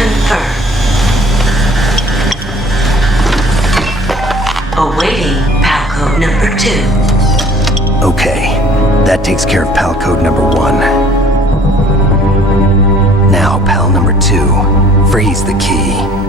confirmed. Awaiting PAL code number 2. Okay, that takes care of PAL code number 1. Now, PAL number 2. Freeze the key.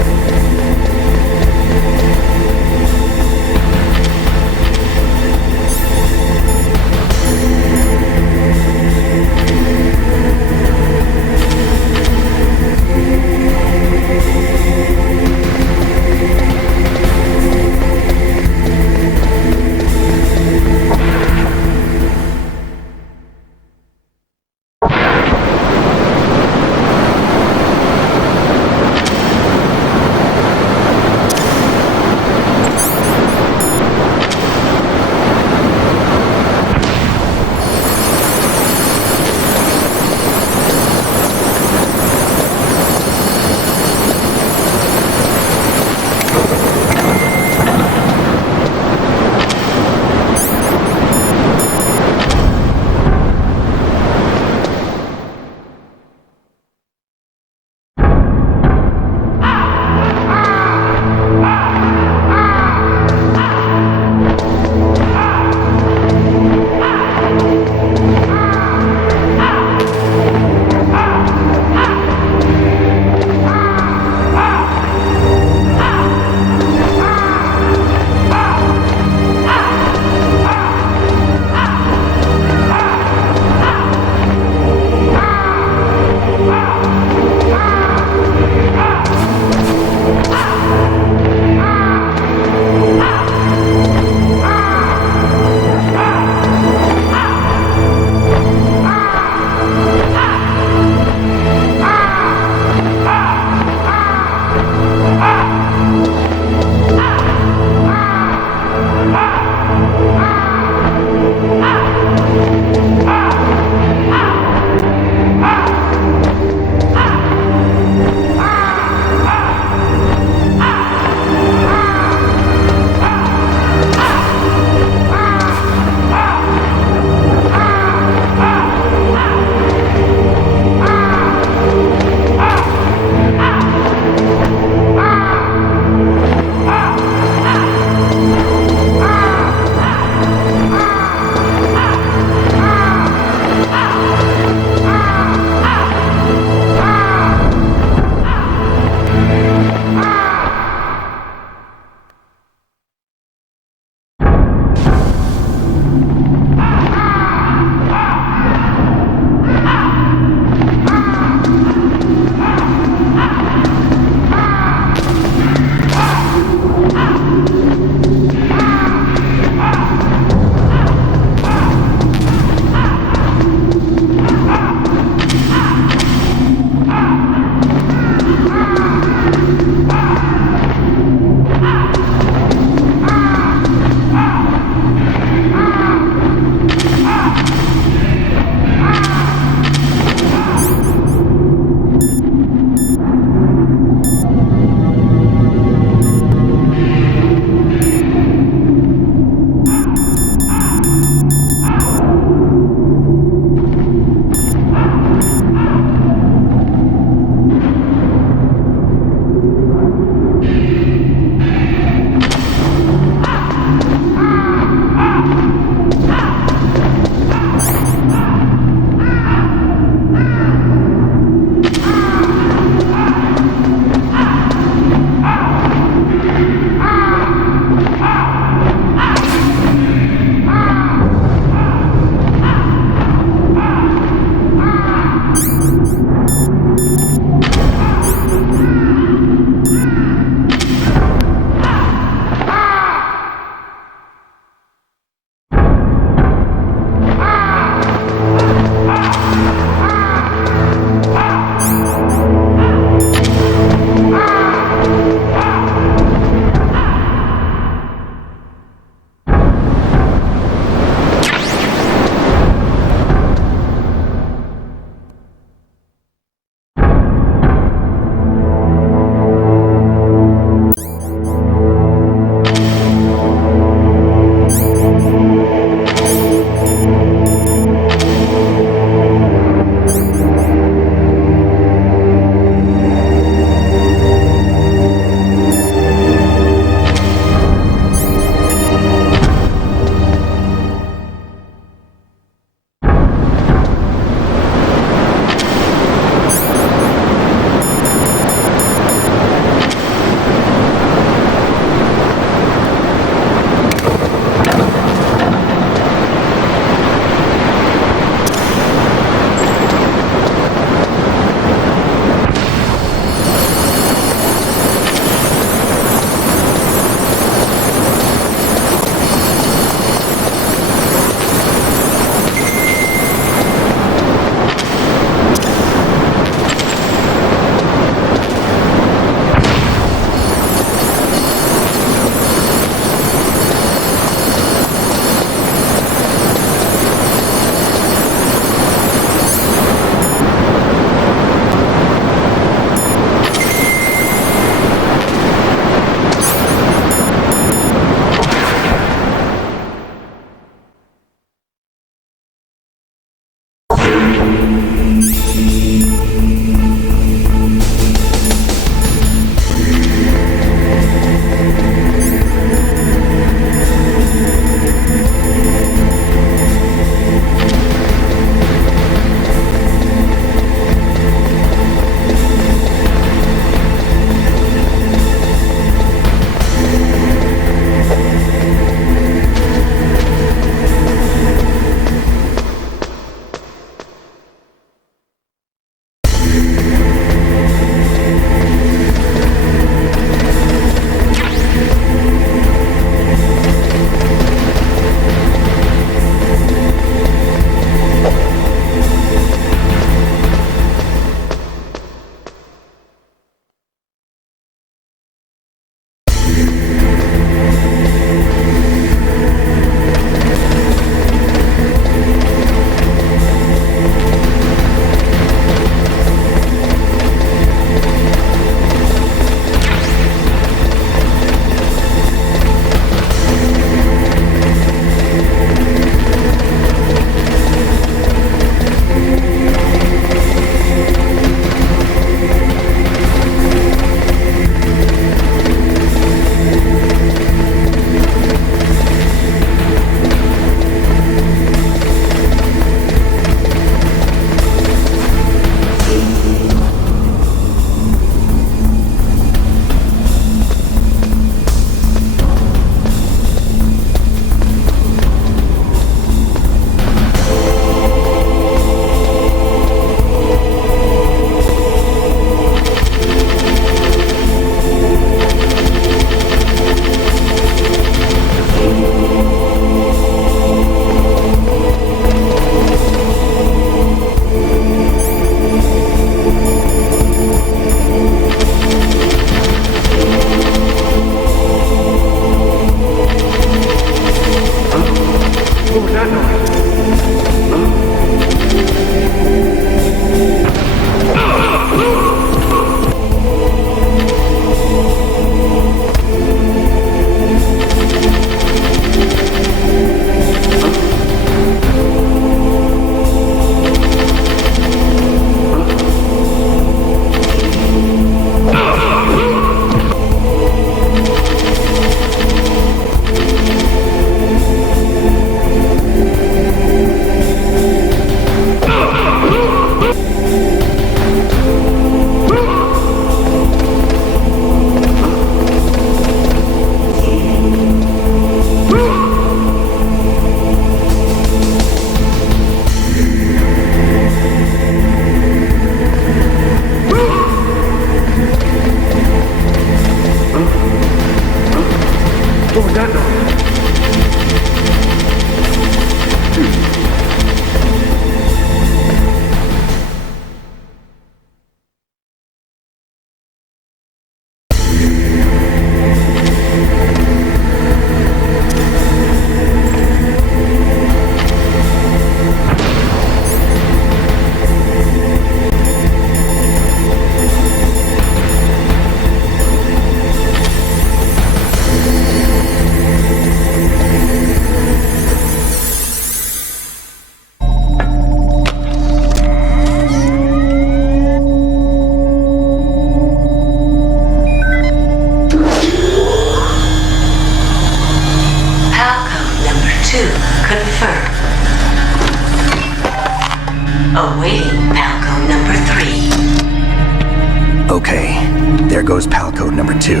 Okay, there goes PAL code number 2.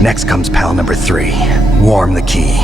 Next comes PAL number 3. Warm the key.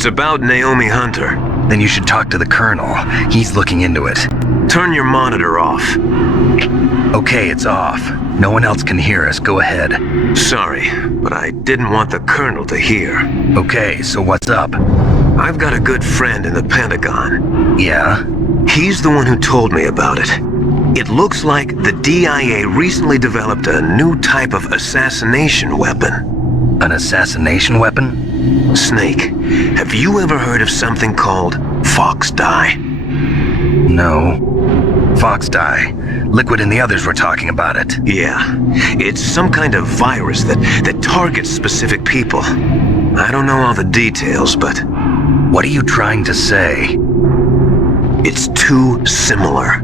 It's about Naomi Hunter. Then you should talk to the Colonel. He's looking into it. Turn your monitor off. Okay, it's off. No one else can hear us. Go ahead. Sorry, but I didn't want the Colonel to hear. Okay, so what's up? I've got a good friend in the Pentagon. Yeah? He's the one who told me about it. It looks like the DIA recently developed a new type of assassination weapon. An assassination weapon? Snake, have you ever heard of something called Fox Dye? No. Fox dye. Liquid and the others were talking about it. Yeah, it's some kind of virus that targets specific people. I don't know all the details, but... What are you trying to say? It's too similar.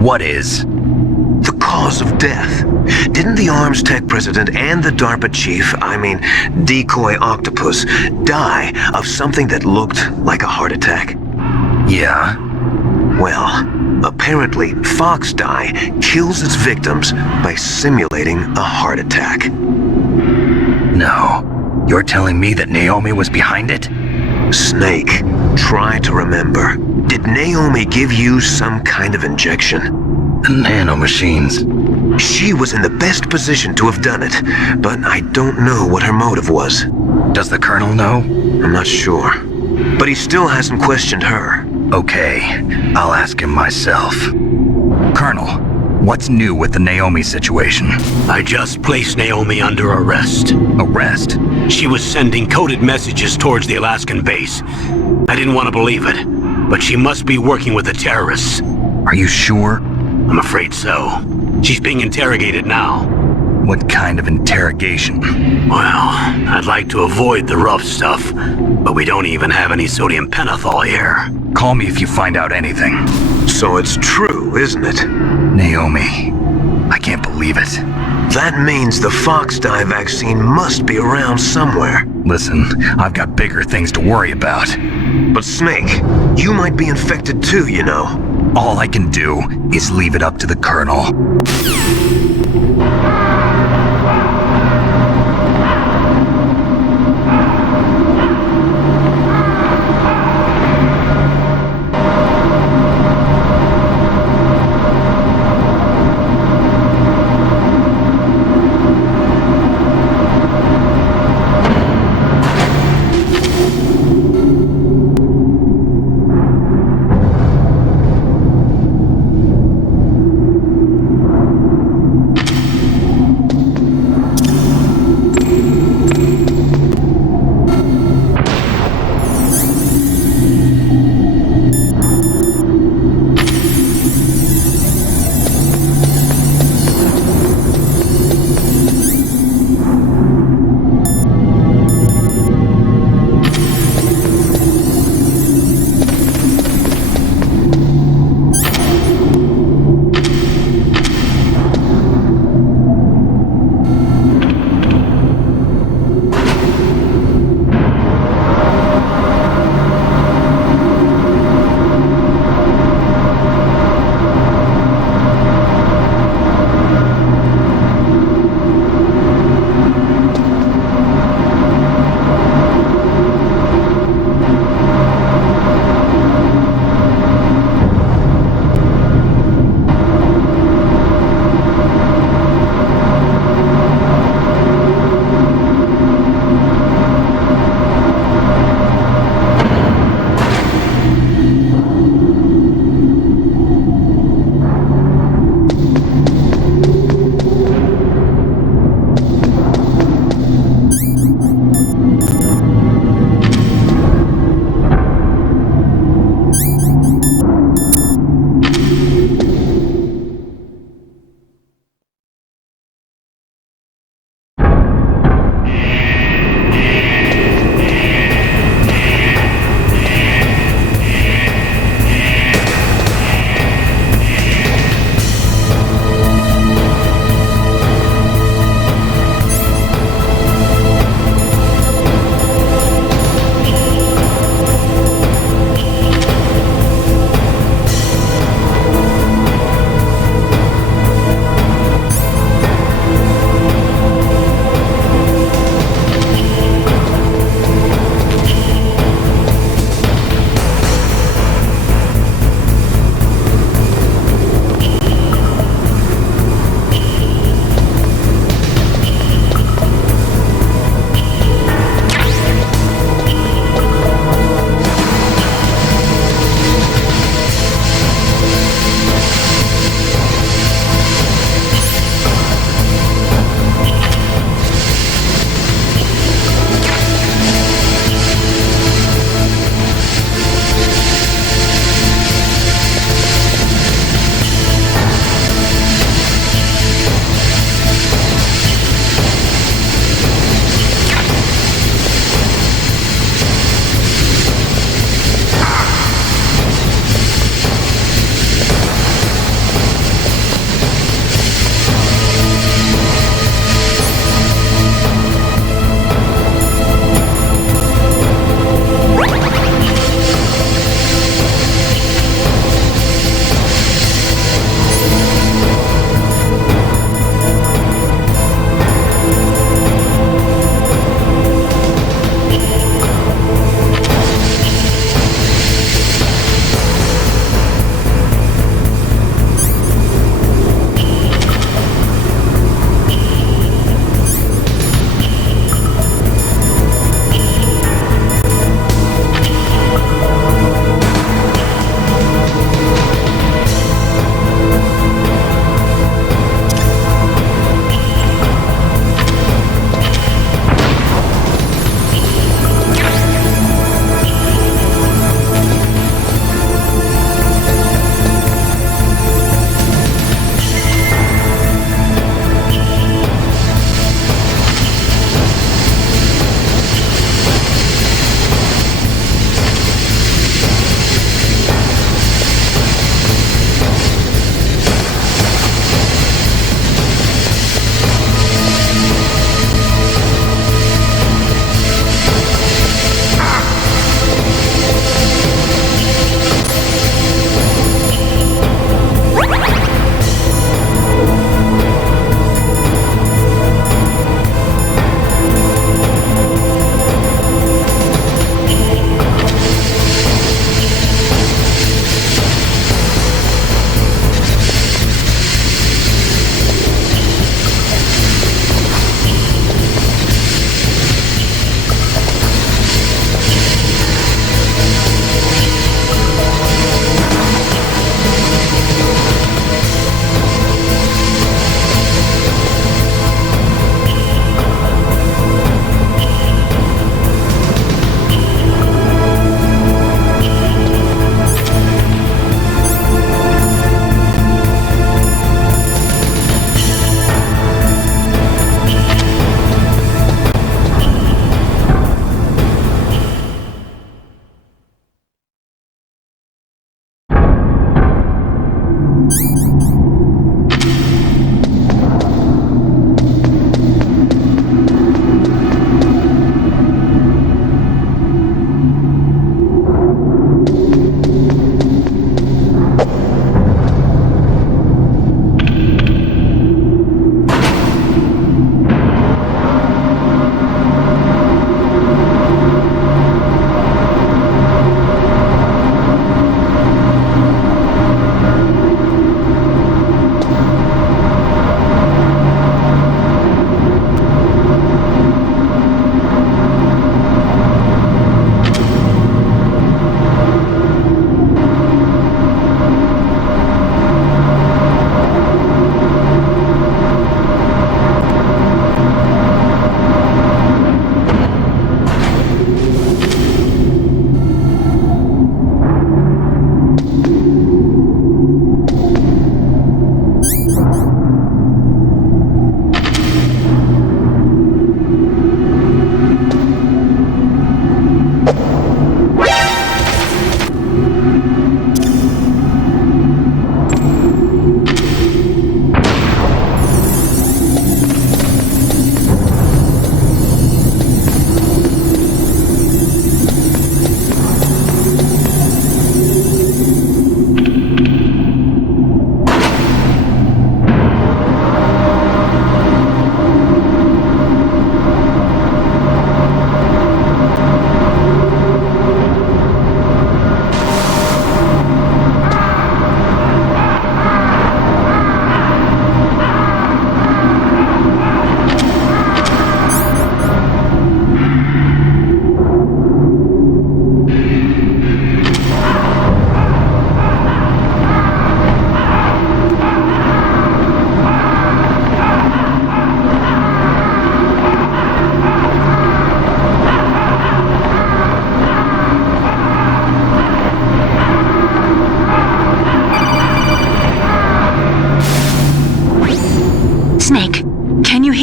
What is? The cause of death. Didn't the Arms Tech president and the DARPA chief, Decoy Octopus, die of something that looked like a heart attack? Yeah? Well, apparently Fox Dye kills its victims by simulating a heart attack. No. You're telling me that Naomi was behind it? Snake, try to remember. Did Naomi give you some kind of injection? The nanomachines. She was in the best position to have done it, but I don't know what her motive was. Does the Colonel know? I'm not sure. But he still hasn't questioned her. Okay, I'll ask him myself. Colonel, what's new with the Naomi situation? I just placed Naomi under arrest. Arrest? She was sending coded messages towards the Alaskan base. I didn't want to believe it, but she must be working with the terrorists. Are you sure? I'm afraid so. She's being interrogated now. What kind of interrogation? Well, I'd like to avoid the rough stuff, but we don't even have any sodium pentothal here. Call me if you find out anything. So it's true, isn't it? Naomi, I can't believe it. That means the Fox Dye vaccine must be around somewhere. Listen, I've got bigger things to worry about. But Snake, you might be infected too, you know. All I can do is leave it up to the Colonel.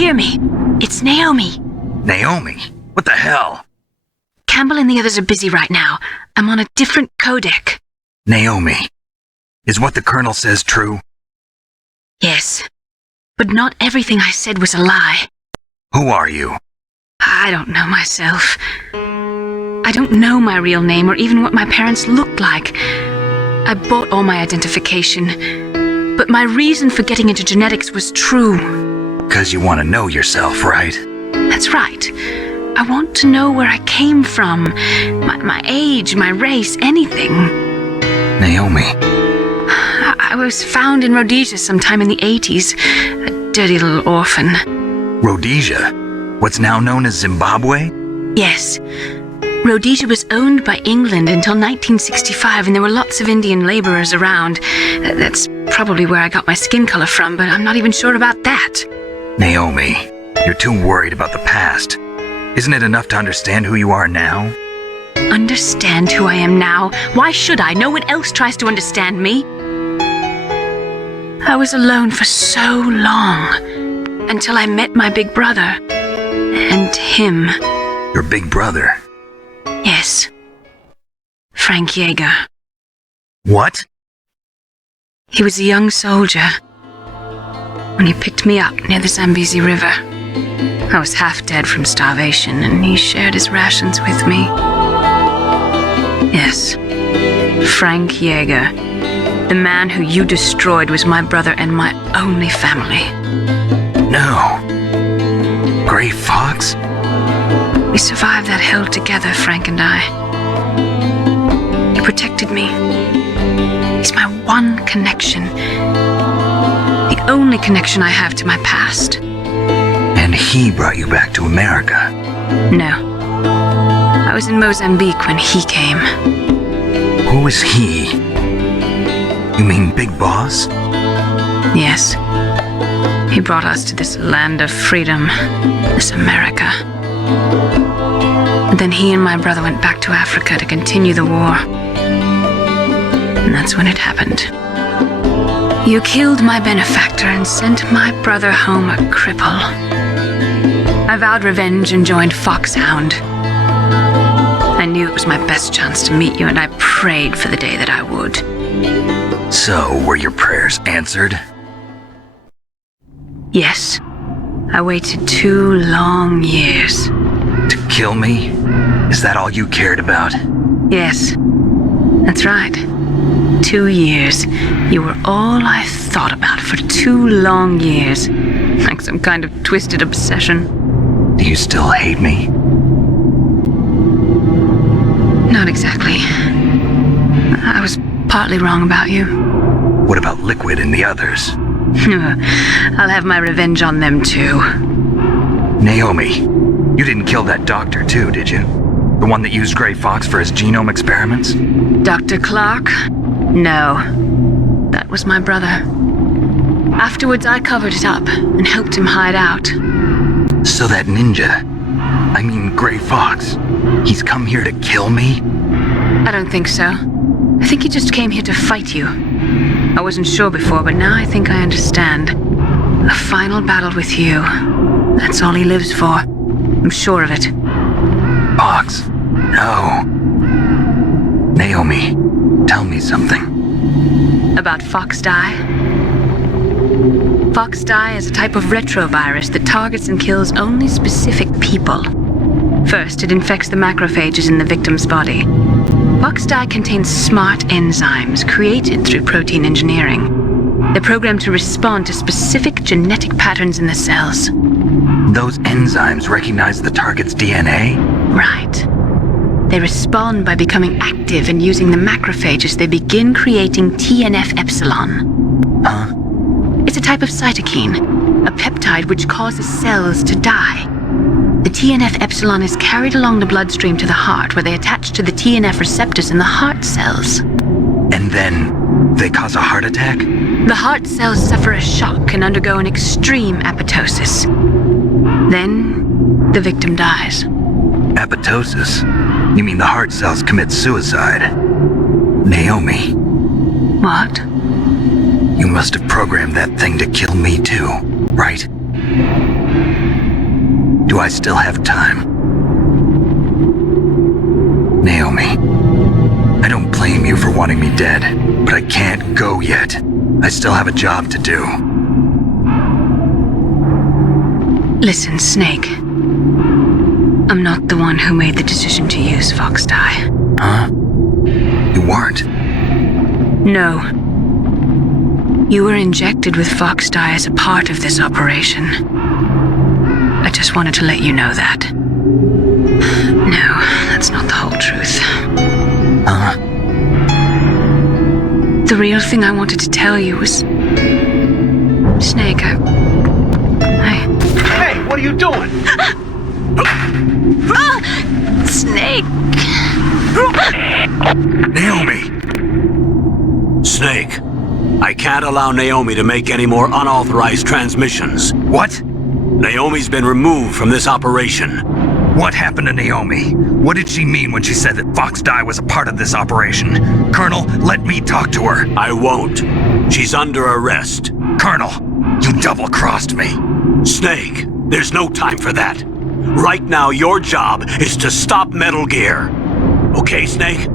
hear me? It's Naomi. Naomi? What the hell? Campbell and the others are busy right now. I'm on a different codec. Naomi, is what the Colonel says true? Yes. But not everything I said was a lie. Who are you? I don't know myself. I don't know my real name or even what my parents looked like. I bought all my identification. But my reason for getting into genetics was true. 'Cause you want to know yourself, right? That's right. I want to know where I came from. My age, my race, anything. Naomi. I was found in Rhodesia sometime in the 80s. A dirty little orphan. Rhodesia? What's now known as Zimbabwe? Yes. Rhodesia was owned by England until 1965, and there were lots of Indian laborers around. That's probably where I got my skin color from, but I'm not even sure about that. Naomi, you're too worried about the past. Isn't it enough to understand who you are now? Understand who I am now? Why should I? No one else tries to understand me. I was alone for so long, until I met my big brother. And him. Your big brother? Yes. Frank Yeager. What? He was a young soldier when he picked me up near the Zambezi River. I was half dead from starvation, and he shared his rations with me. Yes, Frank Yeager. The man who you destroyed was my brother and my only family. No. Gray Fox? We survived that hell together, Frank and I. He protected me. He's my one connection. The only connection I have to my past. And he brought you back to America? No. I was in Mozambique when he came. Who is he? You mean Big Boss? Yes. He brought us to this land of freedom, this America. And then he and my brother went back to Africa to continue the war. And that's when it happened. You killed my benefactor and sent my brother home a cripple. I vowed revenge and joined Foxhound. I knew it was my best chance to meet you, and I prayed for the day that I would. So, were your prayers answered? Yes. I waited 2 long years. To kill me? Is that all you cared about? Yes. That's right. 2 years. You were all I thought about for 2 long years. Like some kind of twisted obsession. Do you still hate me? Not exactly. I was partly wrong about you. What about Liquid and the others? I'll have my revenge on them too. Naomi, you didn't kill that doctor too, did you? The one that used Gray Fox for his genome experiments? Dr. Clark? No. That was my brother. Afterwards, I covered it up and helped him hide out. So that ninja, I mean Gray Fox, he's come here to kill me? I don't think so. I think he just came here to fight you. I wasn't sure before, but now I think I understand. A final battle with you. That's all he lives for. I'm sure of it. Fox, no. Naomi, tell me something. About Fox Die? Fox Die is a type of retrovirus that targets and kills only specific people. First, it infects the macrophages in the victim's body. Fox Die contains smart enzymes created through protein engineering. They're programmed to respond to specific genetic patterns in the cells. Those enzymes recognize the target's DNA? Right. They respond by becoming active and using the macrophages. They begin creating TNF-epsilon. Huh? It's a type of cytokine, a peptide which causes cells to die. The TNF-epsilon is carried along the bloodstream to the heart, where they attach to the TNF receptors in the heart cells. And then they cause a heart attack? The heart cells suffer a shock and undergo an extreme apoptosis. Then, the victim dies. Apoptosis? You mean the heart cells commit suicide? Naomi. What? You must have programmed that thing to kill me too, right? Do I still have time? Naomi, I don't blame you for wanting me dead, but I can't go yet. I still have a job to do. Listen, Snake. I'm not the one who made the decision to use Fox dye. Huh? You weren't? No. You were injected with Fox dye as a part of this operation. I just wanted to let you know that. No, that's not the whole truth. Huh? The real thing I wanted to tell you was... Snake, I... Hey, what are you doing? Snake! Naomi! Snake, I can't allow Naomi to make any more unauthorized transmissions. What? Naomi's been removed from this operation. What happened to Naomi? What did she mean when she said that Fox dye was a part of this operation? Colonel, let me talk to her. I won't. She's under arrest. Colonel, you double-crossed me. Snake, there's no time for that. Right now, your job is to stop Metal Gear. Okay, Snake?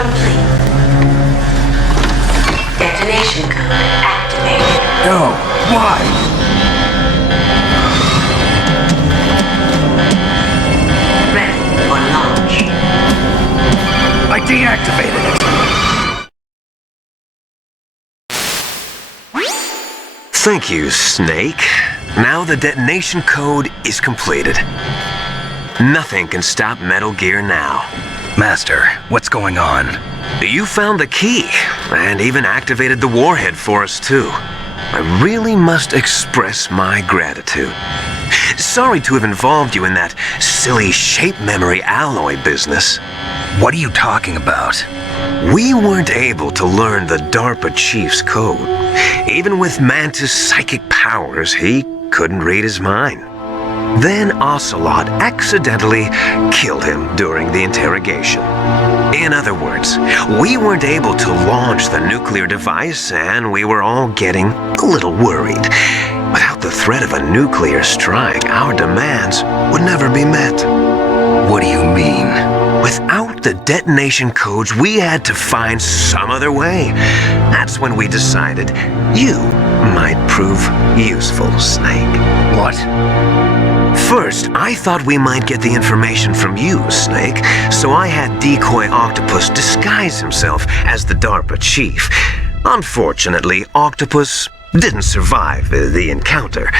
complete. Detonation code activated. No, why? Ready for launch. I deactivated it. Thank you, Snake. Now the detonation code is completed. Nothing can stop Metal Gear now. Master, what's going on? You found the key, and even activated the warhead for us, too. I really must express my gratitude. Sorry to have involved you in that silly shape memory alloy business. What are you talking about? We weren't able to learn the DARPA chief's code. Even with Mantis' psychic powers, he couldn't read his mind. Then Ocelot accidentally killed him during the interrogation. In other words, we weren't able to launch the nuclear device, and we were all getting a little worried. Without the threat of a nuclear strike, our demands would never be met. What do you mean? Without the detonation codes, we had to find some other way. That's when we decided you might prove useful, Snake. What? First, I thought we might get the information from you, Snake, so I had Decoy Octopus disguise himself as the DARPA chief. Unfortunately, Octopus didn't survive the encounter,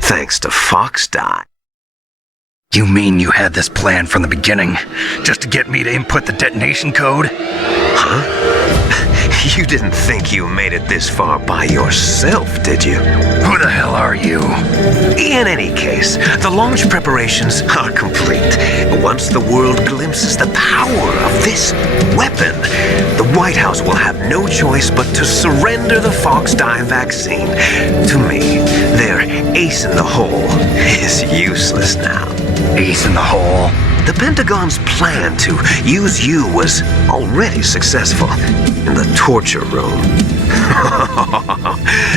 thanks to Fox Die. You mean you had this plan from the beginning, just to get me to input the detonation code? Huh? You didn't think you made it this far by yourself, did you? Who the hell are you? In any case, the launch preparations are complete. Once the world glimpses the power of this weapon, the White House will have no choice but to surrender the Fox Die vaccine. To me, their ace in the hole is useless now. Ace in the hole? The Pentagon's plan to use you was already successful in the torture room.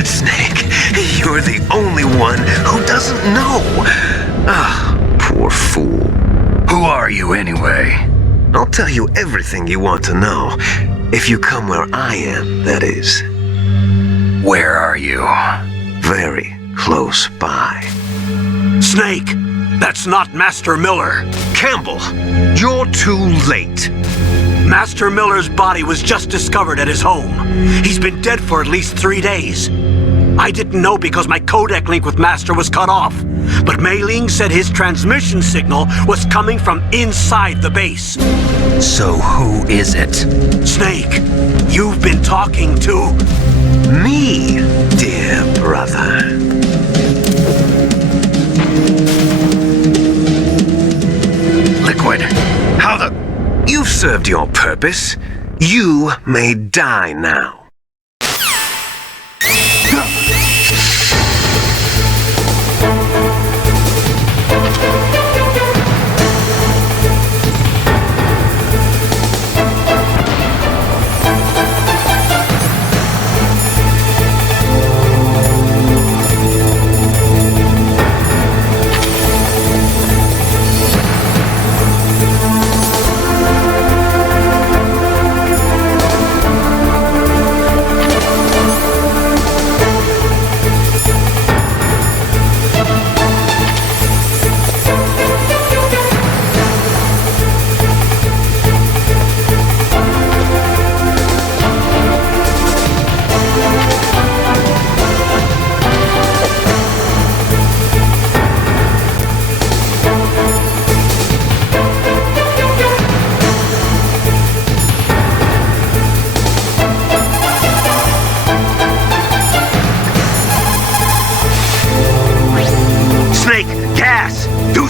Snake, you're the only one who doesn't know. Ah, poor fool. Who are you anyway? I'll tell you everything you want to know. If you come where I am, that is. Where are you? Very close by. Snake! That's not Master Miller. Campbell, you're too late. Master Miller's body was just discovered at his home. He's been dead for at least 3 days. I didn't know because my codec link with Master was cut off. But Mei Ling said his transmission signal was coming from inside the base. So who is it? Snake, you've been talking to... Me, dear brother. Liquid. How the... You've served your purpose. You may die now.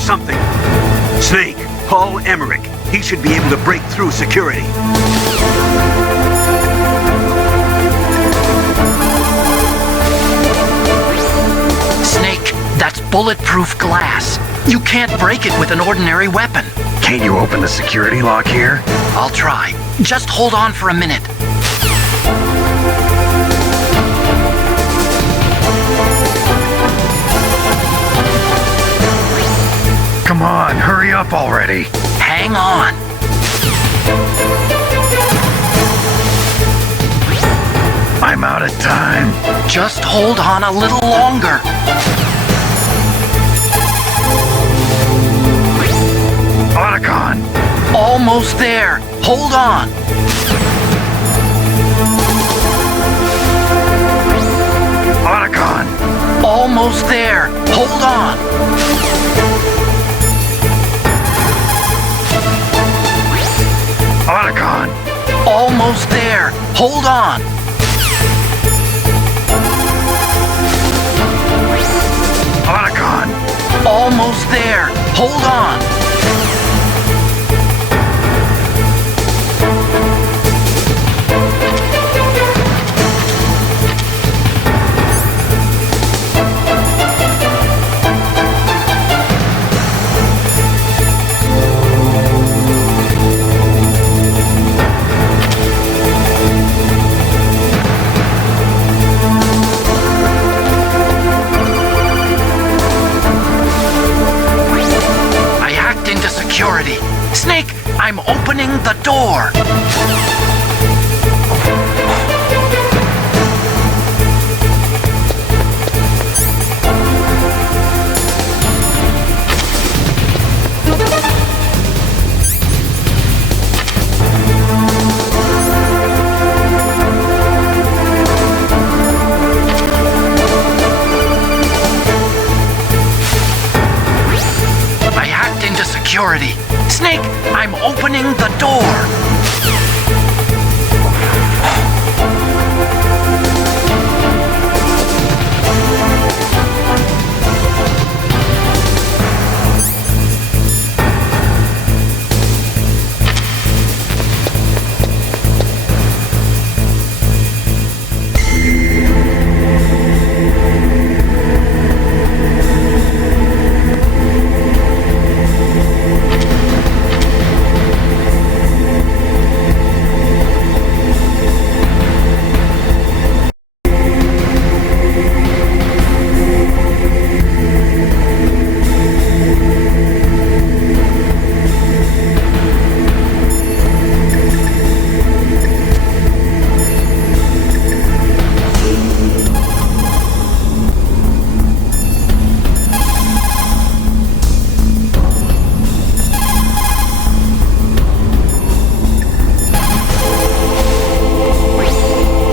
Something. Snake, call Emmerich. He should be able to break through security. Snake, that's bulletproof glass. You can't break it with an ordinary weapon. Can't you open the security lock here? I'll try. Just hold on for a minute. Come on, hurry up already. Hang on. I'm out of time. Just hold on a little longer. Otacon! Almost there. Hold on. Otacon! Almost there. Hold on. Otacon! Almost there. Hold on. Otacon! Almost there. Hold on. I hacked into security. Snake, I'm opening the door. I hacked into security. Snake, I'm opening the door.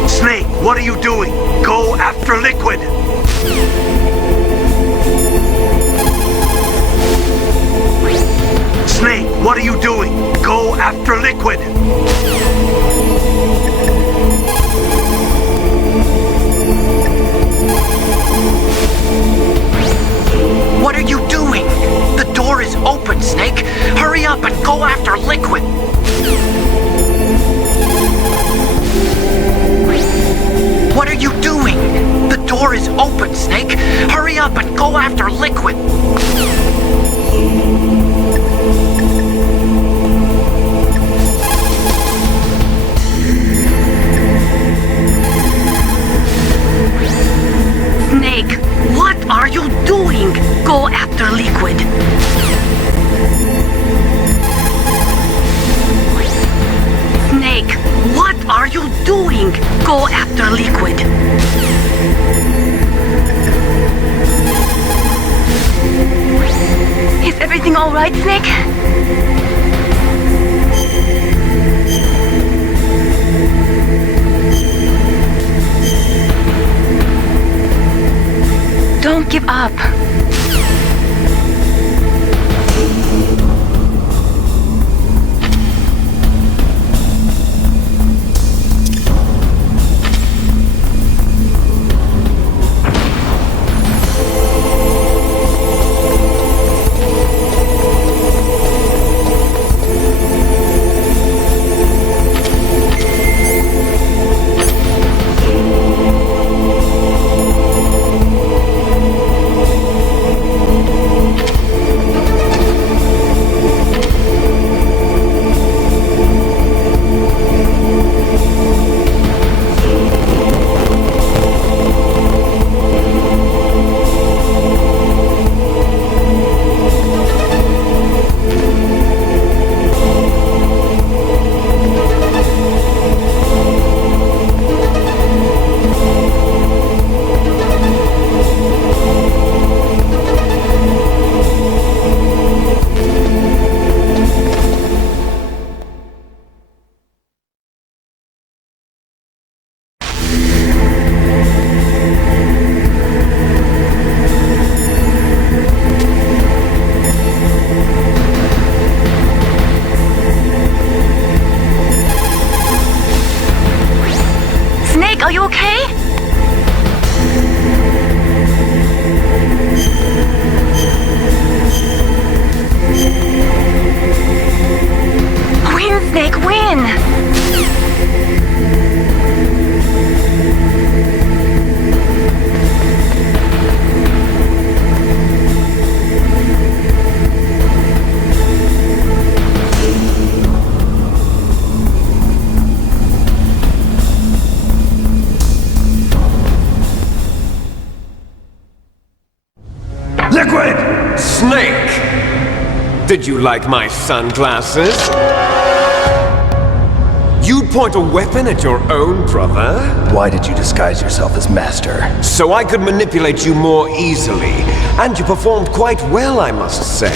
Snake, what are you doing? Go after Liquid! Snake, what are you doing? Go after Liquid! What are you doing? The door is open, Snake. Hurry up and go after Liquid. What are you doing? The door is open, Snake. Hurry up and go after Liquid. Snake, what are you doing? Go after Liquid. Snake, what are you doing? Go after Liquid. Is everything all right, Snake? Don't give up. Did you like my sunglasses? You'd point a weapon at your own brother? Why did you disguise yourself as Master? So I could manipulate you more easily. And you performed quite well, I must say.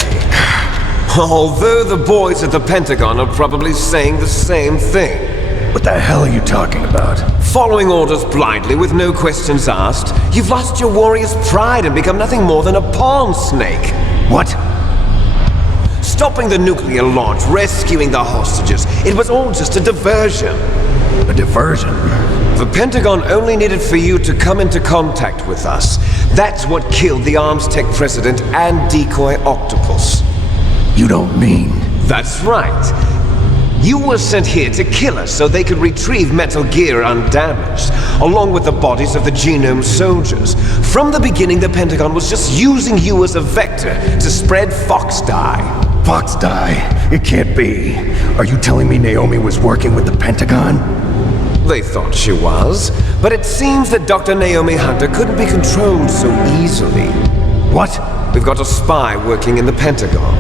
Although the boys at the Pentagon are probably saying the same thing. What the hell are you talking about? Following orders blindly with no questions asked, you've lost your warrior's pride and become nothing more than a pawn snake. What? Stopping the nuclear launch, rescuing the hostages, it was all just a diversion. A diversion? The Pentagon only needed for you to come into contact with us. That's what killed the Arms Tech president and decoy octopus. You don't mean... That's right. You were sent here to kill us so they could retrieve Metal Gear undamaged, along with the bodies of the Genome soldiers. From the beginning, the Pentagon was just using you as a vector to spread Fox dye. Fox dye? It can't be. Are you telling me Naomi was working with the Pentagon? They thought she was, but it seems that Dr. Naomi Hunter couldn't be controlled so easily. What? We've got a spy working in the Pentagon.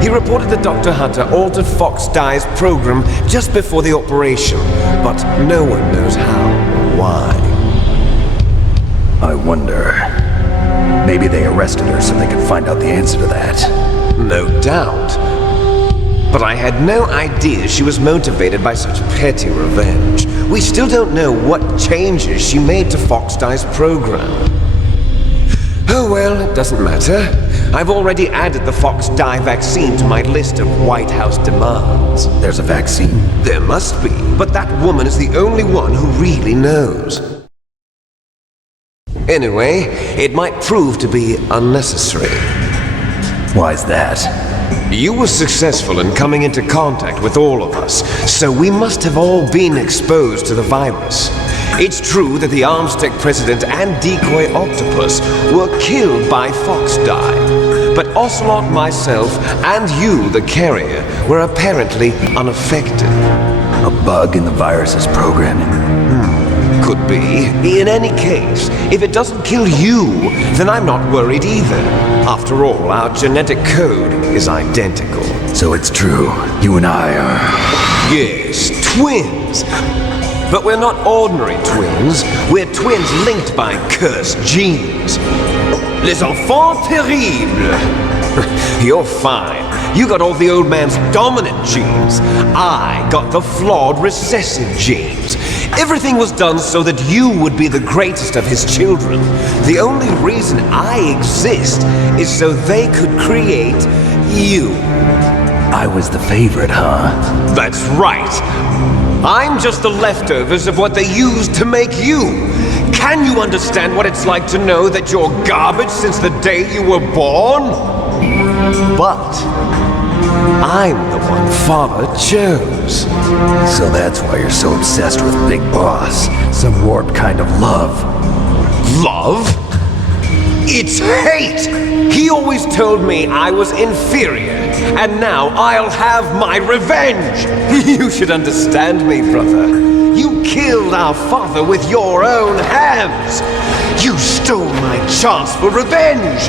He reported that Dr. Hunter altered Fox Dye's program just before the operation, but no one knows how or why. I wonder... Maybe they arrested her so they could find out the answer to that. No doubt. But I had no idea she was motivated by such petty revenge. We still don't know what changes she made to Fox Dye's program. Oh well, it doesn't matter. I've already added the Fox Dye vaccine to my list of White House demands. There's a vaccine? There must be, but that woman is the only one who really knows. Anyway, it might prove to be unnecessary. Why's that? You were successful in coming into contact with all of us, so we must have all been exposed to the virus. It's true that the Arms Tech president and decoy octopus were killed by Fox Dye, but Ocelot, myself, and you, the carrier, were apparently unaffected. A bug in the virus's programming? Could be. In any case, if it doesn't kill you, then I'm not worried either. After all, our genetic code is identical. So it's true. You and I are... Yes, twins. But we're not ordinary twins. We're twins linked by cursed genes. Les enfants terribles. You're fine. You got all the old man's dominant genes. I got the flawed recessive genes. Everything was done so that you would be the greatest of his children. The only reason I exist is so they could create you. I was the favorite, huh? That's right. I'm just the leftovers of what they used to make you. Can you understand what it's like to know that you're garbage since the day you were born? But I'm the one Father chose. So that's why you're so obsessed with Big Boss. Some warped kind of love. Love? It's hate! He always told me I was inferior, and now I'll have my revenge! You should understand me, brother. You killed our father with your own hands! You stole my chance for revenge!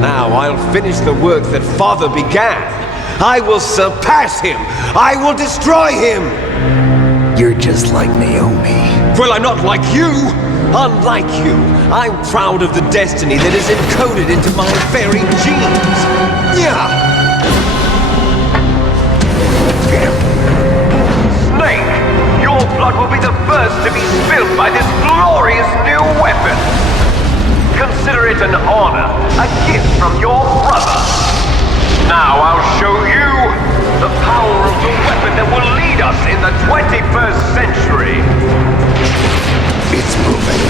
Now I'll finish the work that Father began. I will surpass him! I will destroy him! You're just like Naomi. Well, I'm not like you! Unlike you, I'm proud of the destiny that is encoded into my very genes. Yeah. Snake, your blood will be the first to be spilled by this glorious new weapon. Consider it an honor, a gift from your brother. Now I'll show you the power of the weapon that will lead us in the 21st century. It's moving.